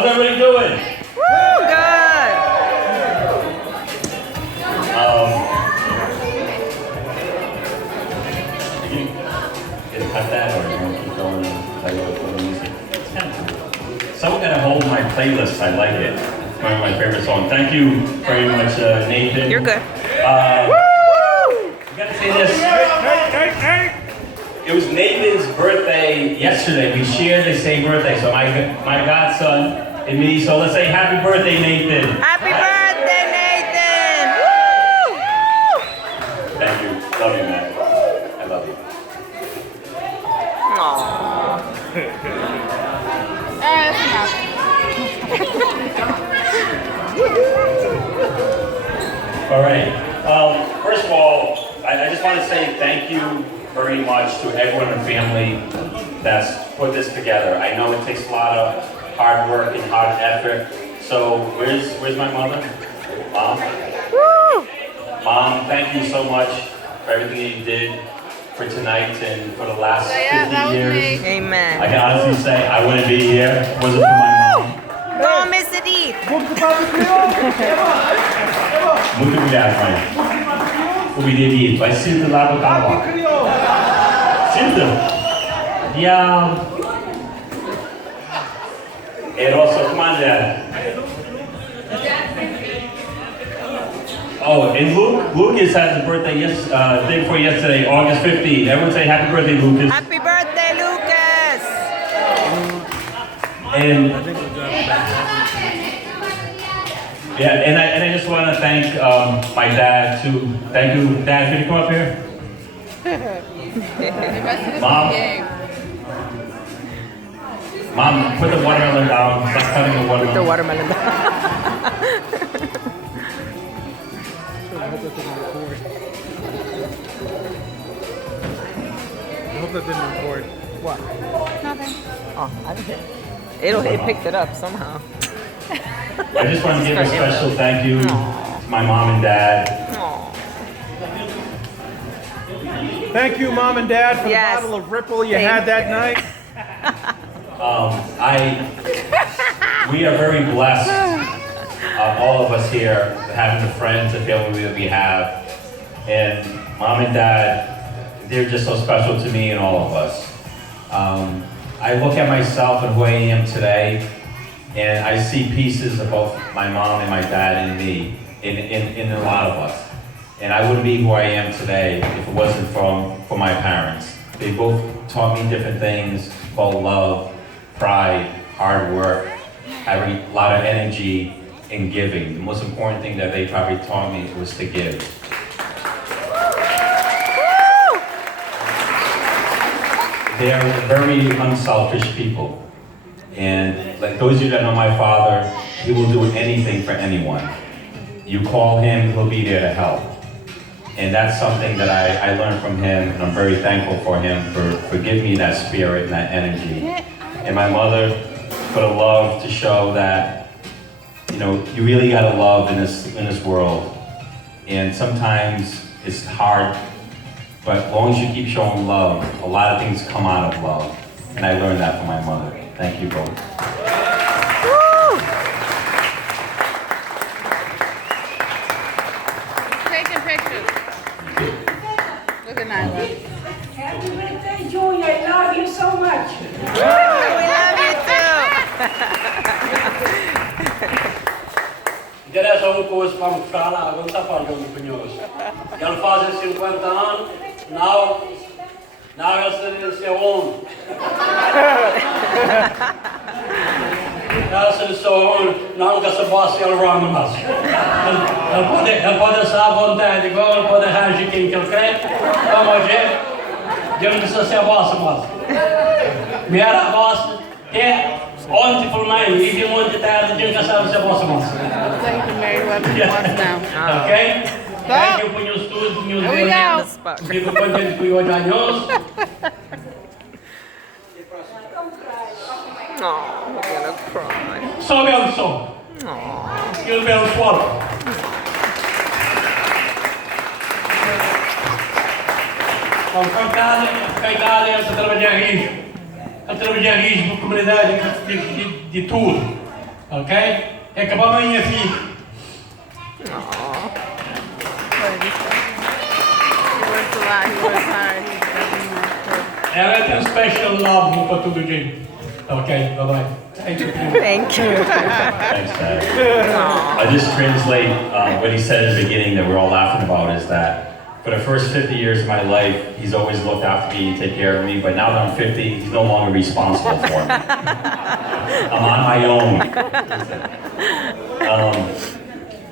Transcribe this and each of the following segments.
How's everybody doing? Woo, good. You can cut that or you want to keep going and play with the music. It's kind of cool. Someone gotta hold my playlist. I like it. It's one of my favorite songs. Thank you very much, Nathan. You're good. I gotta say this. It was Nathan's birthday yesterday. We shared the same birthday, so my godson and me. So let's say happy birthday, Nathan. Happy birthday, Nathan. Woo! Thank you. Love you, man. I love you. Aww. All right. First of all, I just want to say thank you very much to everyone in the family that's put this together. I know it takes a lot of hard work and hard effort. So where's my mother? Mom? Woo! Mom, thank you so much for everything you did for tonight and for the last 50 years. Amen. I can honestly say I wouldn't be here if it wasn't for my mom. Don't miss it, Eve. Muito obrigado, pai. Obrigado. Vai ser do lado do carro. Sinta. Yeah. Eroso, come on, Dad. Oh, and Lucas has a birthday day before yesterday, August 15th. Everyone say happy birthday, Lucas. Happy birthday, Lucas. And yeah, and I just want to thank my dad too. Thank you, Dad. Can you come up here? Mom, put the watermelon down. Stop cutting the watermelon. Put the watermelon down. I hope that didn't record. What? Nothing. Oh, I didn't. It picked it up somehow. I just want to give a special thank you to my mom and dad. Aww. Thank you, Mom and Dad, for Yes. the bottle of Ripple you had that night. We are very blessed, all of us here, having the friends and family that we have. And Mom and Dad, they're just so special to me and all of us. I look at myself and who I am today, and I see pieces of both my mom and my dad and me in a lot of us. And I wouldn't be who I am today if it wasn't for my parents. They both taught me different things about love, pride, hard work, having a lot of energy, and giving. The most important thing that they probably taught me was to give. They are very unselfish people. And like those of you that know my father, he will do anything for anyone. You call him, he'll be there to help. And that's something that I learned from him, and I'm very thankful for him for giving me that spirit and that energy. And my mother for the love to show that, you know, you really gotta love in this world. And sometimes it's hard, but as long as you keep showing love, a lot of things come out of love. And I learned that from my mother. Thank you both. Taking pictures. Look at Nyla. Happy birthday, Joey. I love you so much. We love you too. Interessa um curso para me falar, agora não está falando com nós. Ele faz 50 anos, não ele se onde. Ele se onde, não que se possa ele rama mais. Ele pode estar à vontade, igual ele pode reagir quem ele quer, vamos ver, ele não precisa ser a vossa mais. Minha vossa é onde por mim, e de onde está, ele não sabe se a vossa mais. Looks like you can marry whoever he wants now. Okay? Thank you for your students, your Here we go. Fico contente com os anos. Oh, I'm gonna cry. Sobe ao som. Aw. E o belo fora. Então, caicada essa trabalhar risco. A trabalhar risco na comunidade de tudo. Ok? E che poi mia figlia. He works a lot. He works hard. He's definitely E avete un special love per tutto il game. Ok, bye bye. Thank you. Thank you. Thanks, Dad. I just translate what he said in the beginning that we're all laughing about is that for the first 50 years of my life, he's always looked after me and take care of me, but now that I'm 50, he's no longer responsible for me. I'm on my own.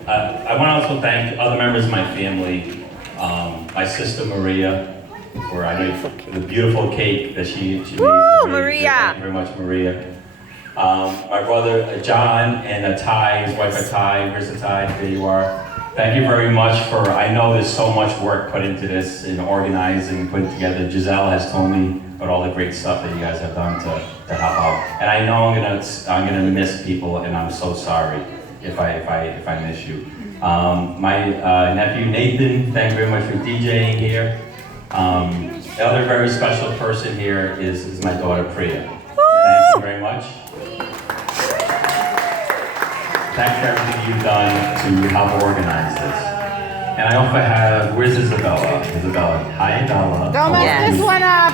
I want to also thank other members of my family, my sister Maria, for I know the beautiful cake that she made. Woo, for me. Maria. Thank you very much, Maria. My brother John and Ty, his wife Ty, here's Ty, there you are. Thank you very much for, I know there's so much work put into this and organizing, putting together. Giselle has told me about all the great stuff that you guys have done to help out. And I know I'm gonna miss people, and I'm so sorry if I miss you. My nephew Nathan, thank you very much for DJing here. The other very special person here is my daughter Priya. Thank you very much. Thanks for everything you've done to help organize this. And I also have, where's Isabella? Isabella, hi Isabella. Don't mess Yes. this one up.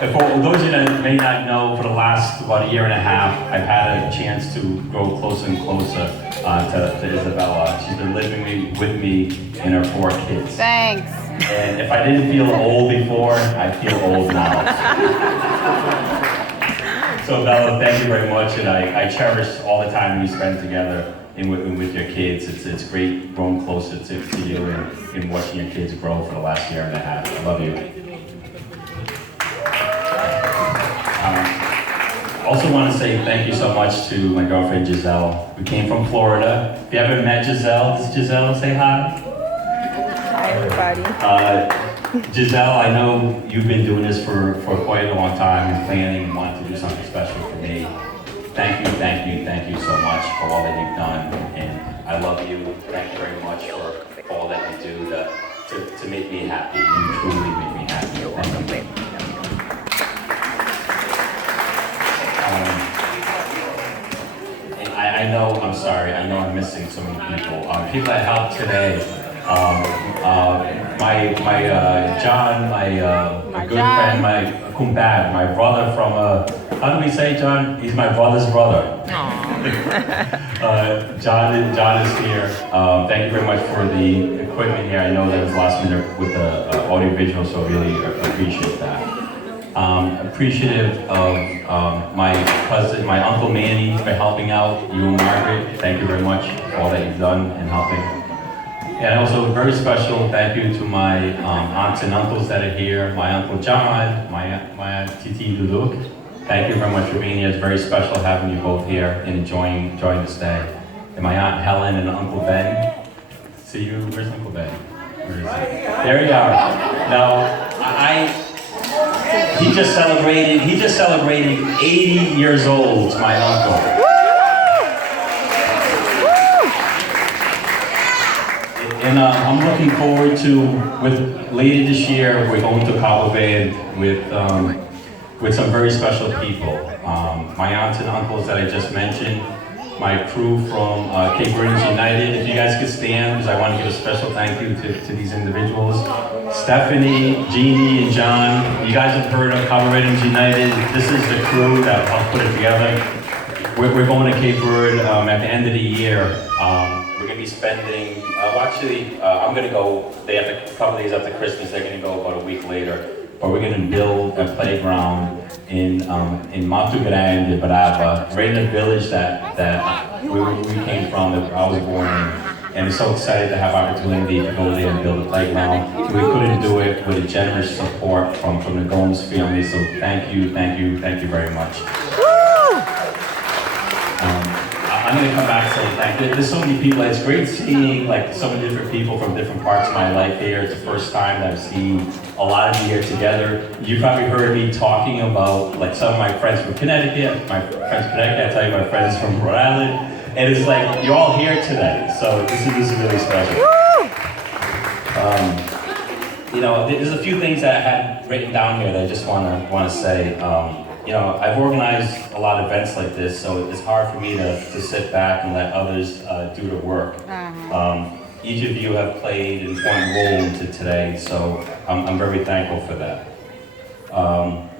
For those of you that may not know, for the last about a year and a half, I've had a chance to grow closer and closer to Isabella. She's been living with me and her 4 kids. Thanks. And if I didn't feel old before, I feel old now. So Bella, thank you very much, and I cherish all the time we spend together and with your kids. It's great growing closer to you and watching your kids grow for the last year and a half. I love you. Also want to say thank you so much to my girlfriend Giselle. We came from Florida. If you haven't met Giselle, does Giselle say hi? Hi, everybody. Giselle, I know you've been doing this for quite a long time and planning and wanting to do something special for me. Thank you so much for all that you've done, and I love you. Thank you very much for all that you do to make me happy. You truly make me happy. Thank you. And I know, I'm sorry, I know I'm missing so many people. People that helped today. John, my good friend, my kumbad, my brother from, how do we say John? He's my brother's brother. John is here. Thank you very much for the equipment here. I know that was last minute with the audio visual, so I really appreciate that. Appreciative of my cousin, my Uncle Manny for helping out, you and Margaret. Thank you very much for all that you've done and helping. And also a very special thank you to my aunts and uncles that are here, my Uncle John, my Titi Duduk. Thank you very much for being here. It's very special having you both here and enjoying this day. And my Aunt Helen and Uncle Ben. See you, where's Uncle Ben? Where is he? There you are. Now, he just celebrated 80 years old, my uncle. And I'm looking forward to, later this year, we're going to Cabo Verde with some very special people. My aunts and uncles that I just mentioned, my crew from Cape Verdeans United. If you guys could stand, because I want to give a special thank you to these individuals. Stephanie, Jeannie, and John, you guys have heard of Cape Verdeans United. This is the crew that helped put it together. We're going to Cape Verde at the end of the year. We're going to be spending, I'm going to go, a couple days after Christmas, they're going to go about a week later. But we're going to build a playground in Mato Grande, Brava, right in the village that we came from, that I was born in. And we're so excited to have opportunity to go there and build a playground. We couldn't do it with a generous support from the Gomes family, so thank you very much. I'm going to come back and say thank you. There's so many people. It's great seeing so many different people from different parts of my life here. It's the first time that I've seen a lot of you here together. You probably heard me talking about some of my friends from Connecticut. I tell you my friends from Rhode Island. And it's you're all here today. So this is really special. There's a few things that I had written down here that I just want to say. I've organized a lot of events like this, so it's hard for me to sit back and let others do the work. Each of you have played an important role into today, so I'm very thankful for that. On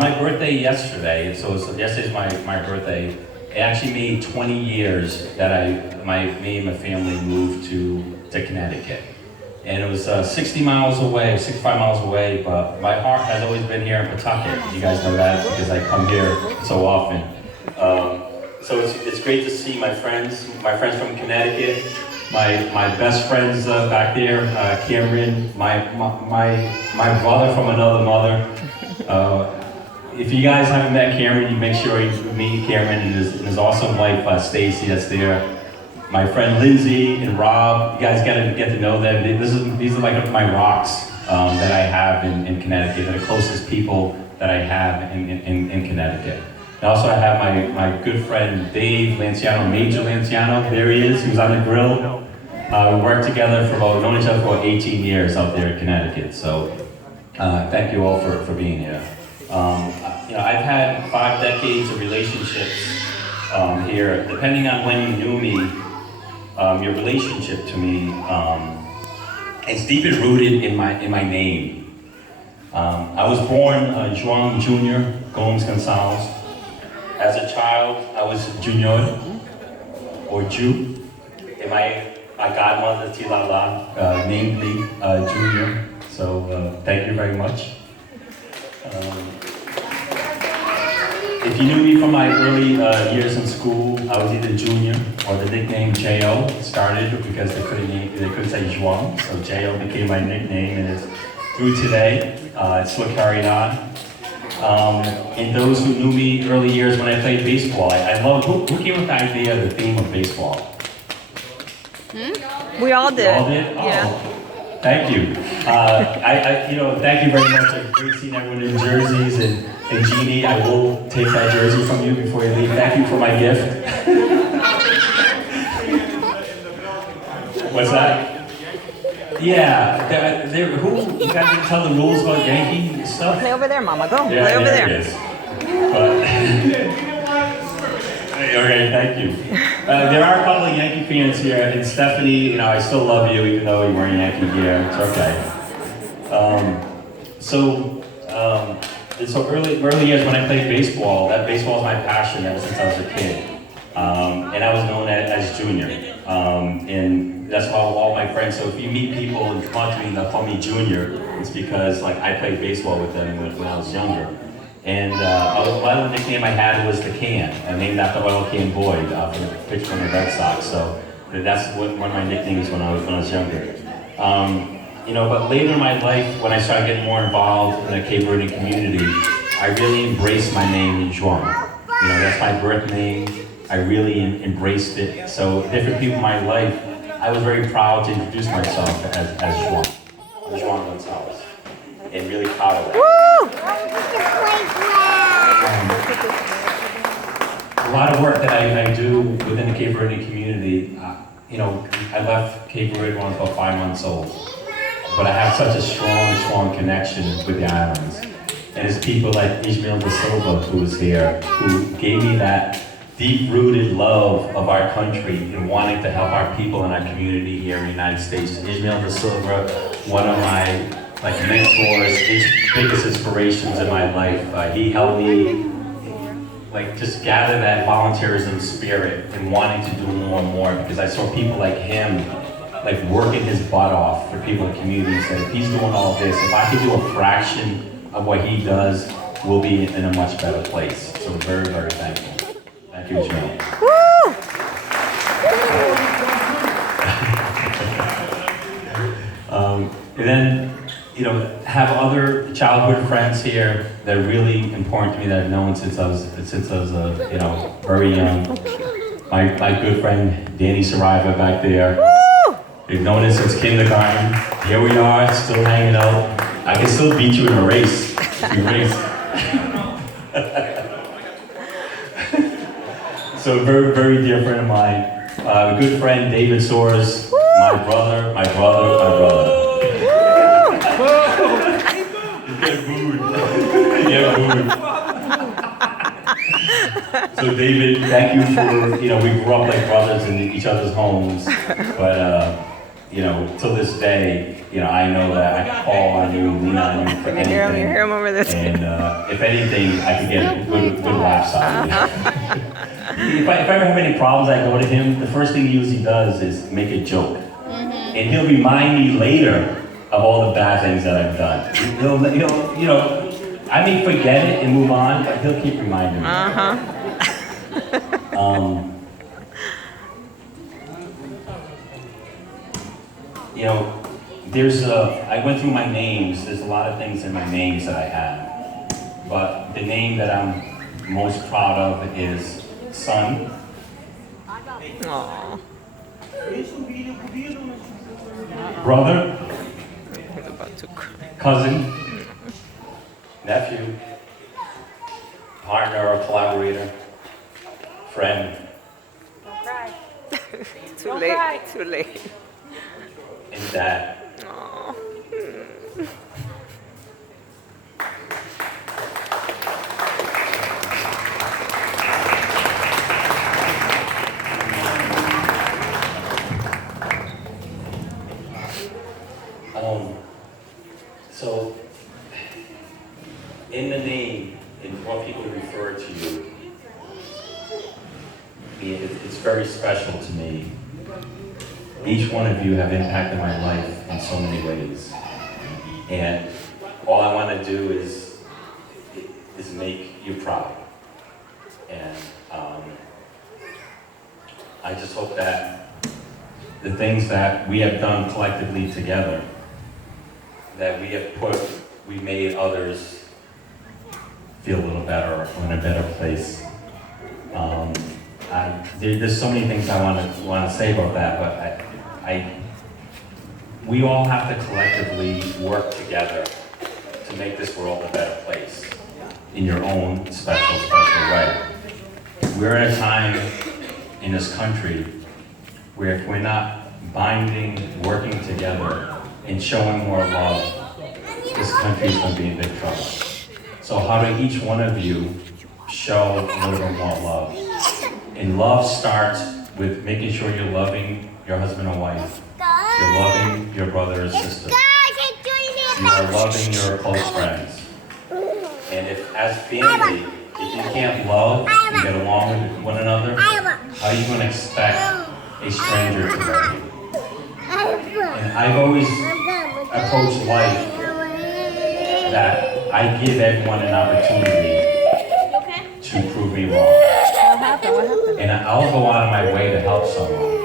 my birthday yesterday, yesterday's my birthday, it actually made 20 years that me and my family moved to Connecticut. And it was 65 miles away, but my heart has always been here in Pawtucket. You guys know that because I come here so often. So it's great to see my friends from Connecticut, my best friends back there, Cameron, my brother from another mother. If you guys haven't met Cameron, you make sure you meet Cameron and his awesome wife, Stacy, that's there. My friend Lindsay and Rob, you guys gotta get to know them. These are like my rocks that I have in Connecticut. They're the closest people that I have in Connecticut. And also I have my good friend Dave Lanciano, Major Lanciano. There he is, he was on the grill. We worked together known each other for about 18 years out there in Connecticut. So thank you all for being here. I've had 5 decades of relationships here. Depending on when you knew me, your relationship to me is deeply rooted in my name. I was born Joao Jr. Gomes Gonzalez. As a child, I was Junior or Jew, and my godmother Tilala named me Junior. So thank you very much. If you knew me from my early years in school, I was either Junior or the nickname Joao started because they couldn't say Joao, so Joao became my nickname, and it's through today. It's still carried on. And those who knew me early years when I played baseball, I love. Who came with the idea of the theme of baseball? We all did. You all did? Oh. Yeah. Thank you. Thank you very much. It's great seeing everyone in jerseys, and Jeannie, I will take that jersey from you before you leave. Thank you for my gift. What's that? Yeah, who, you guys can tell the rules about Yankee stuff? Play over there, Mama. Go. Yeah, Play over there. It is. Okay, thank you. There are a couple of Yankee fans here, and Stephanie, I still love you even though you're wearing Yankee gear. It's okay. So early years when I played baseball, that baseball was my passion ever since I was a kid. And I was known as Junior. And that's how all my friends, so if you meet people and come up to me and they'll call me Junior, it's because I played baseball with them when I was younger. And one nickname I had was the Can. I named after Oil Can Boyd, pitcher from the Red Sox. So that's one of my nicknames when I was younger. But later in my life, when I started getting more involved in the Cape Verdean community, I really embraced my name, Joao. That's my birth name. I really embraced it. So different people in my life, I was very proud to introduce myself as Joao Gonzalez, and really proud of that. A lot of work that I do within the Cape Verdean community. I left Cape Verde when I was about 5 months old, but I have such a strong connection with the islands. And it's people like Ishmael Da Silva, who is here, who gave me that deep-rooted love of our country and wanting to help our people in our community here in the United States. Ishmael Da Silva, one of my mentors, biggest inspirations in my life. He helped me just gather that volunteerism spirit and wanting to do more and more, because I saw people like him working his butt off for people in the community. He said, if he's doing all this, if I could do a fraction of what he does, we'll be in a much better place. So I'm very, very thankful. Thank you, Joe. Woo! And then, have other childhood friends here that are really important to me that I've known since I was very young. My good friend Danny Saraiva back there. Woo! We've known it since kindergarten. Here we are, still hanging out. I can still beat you in a race. So very, very dear friend of mine. Good friend David Soares, my brother. Get booed. So David, thank you for, we grew up like brothers in each other's homes, but, till this day, I know that I can call on you, lean on you for anything. You hear him over this. And if anything, I can get good laughs out of you. If I ever have any problems, I go to him, the first thing he usually does is make a joke. And he'll remind me later of all the bad things that I've done. I may forget it and move on, but he'll keep reminding me. I went through my names. There's a lot of things in my names that I have. But the name that I'm most proud of is son. Aww. Brother. He's about to cry. Cousin. Nephew. Partner or collaborator. Friend. Too late. Too late. And dad. Aww. So, in the name, in what people refer to you, it's very special to me. Each one of you have impacted my life in so many ways. And all I want to do is make you proud. And I just hope that the things that we have done collectively together, that we made others feel a little better or in a better place. There's so many things I want to say about that, but we all have to collectively work together to make this world a better place in your own special way. We're at a time in this country where if we're not binding, working together, and showing more love, this country is going to be in big trouble. So how do each one of you show a little bit more love? And love starts with making sure you're loving your husband or wife. You're loving your brother or sister. You are loving your close friends. And if, as family, if you can't love and get along with one another, how are you going to expect a stranger to love you? And I've always approached life that I give everyone an opportunity to prove me wrong. And I'll go out of my way to help someone.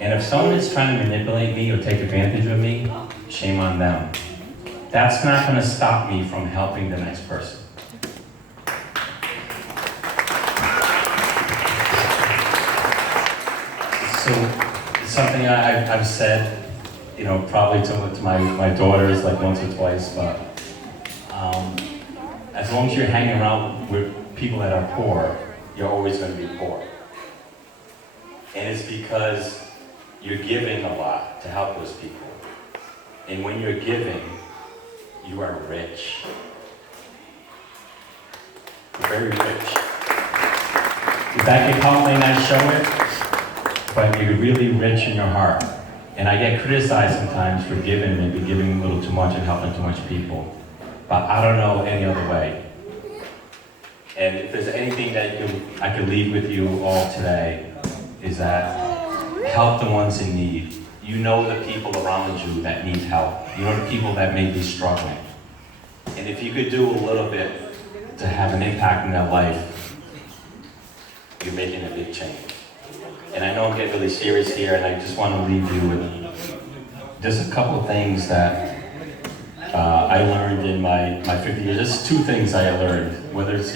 And if someone is trying to manipulate me or take advantage of me, shame on them. That's not going to stop me from helping the next person. So, something I've said, probably to my daughters like once or twice, but as long as you're hanging around with people that are poor, you're always going to be poor. And it's because you're giving a lot to help those people. And when you're giving, you are rich. You're very rich. Your bank account may not show it, but you're really rich in your heart. And I get criticized sometimes for maybe giving a little too much and helping too much people. But I don't know any other way. And if there's anything that I could leave with you all today, is that help the ones in need. You know the people around you that need help. You know the people that may be struggling. And if you could do a little bit to have an impact in their life, you're making a big change. And I know I'm getting really serious here, and I just want to leave you with just a couple of things that I learned in my 50 years. Just two things I learned, whether it's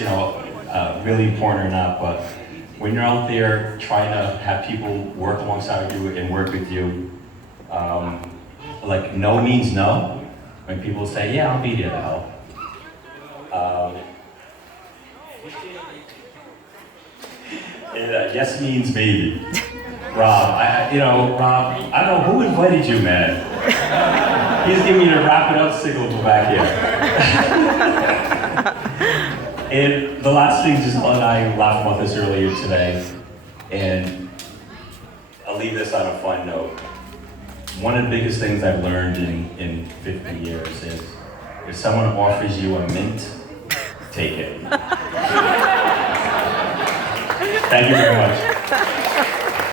really important or not, but when you're out there trying to have people work alongside you and work with you, like no means no. When people say, yeah, I'll be there to help. And yes means maybe. Rob, I don't know who invited you, man. He's giving me the wrap it up signal from back here. And the last thing, Giselle and I laughed about this earlier today, and I'll leave this on a fun note. One of the biggest things I've learned in 50 years is if someone offers you a mint, take it. Thank you very much.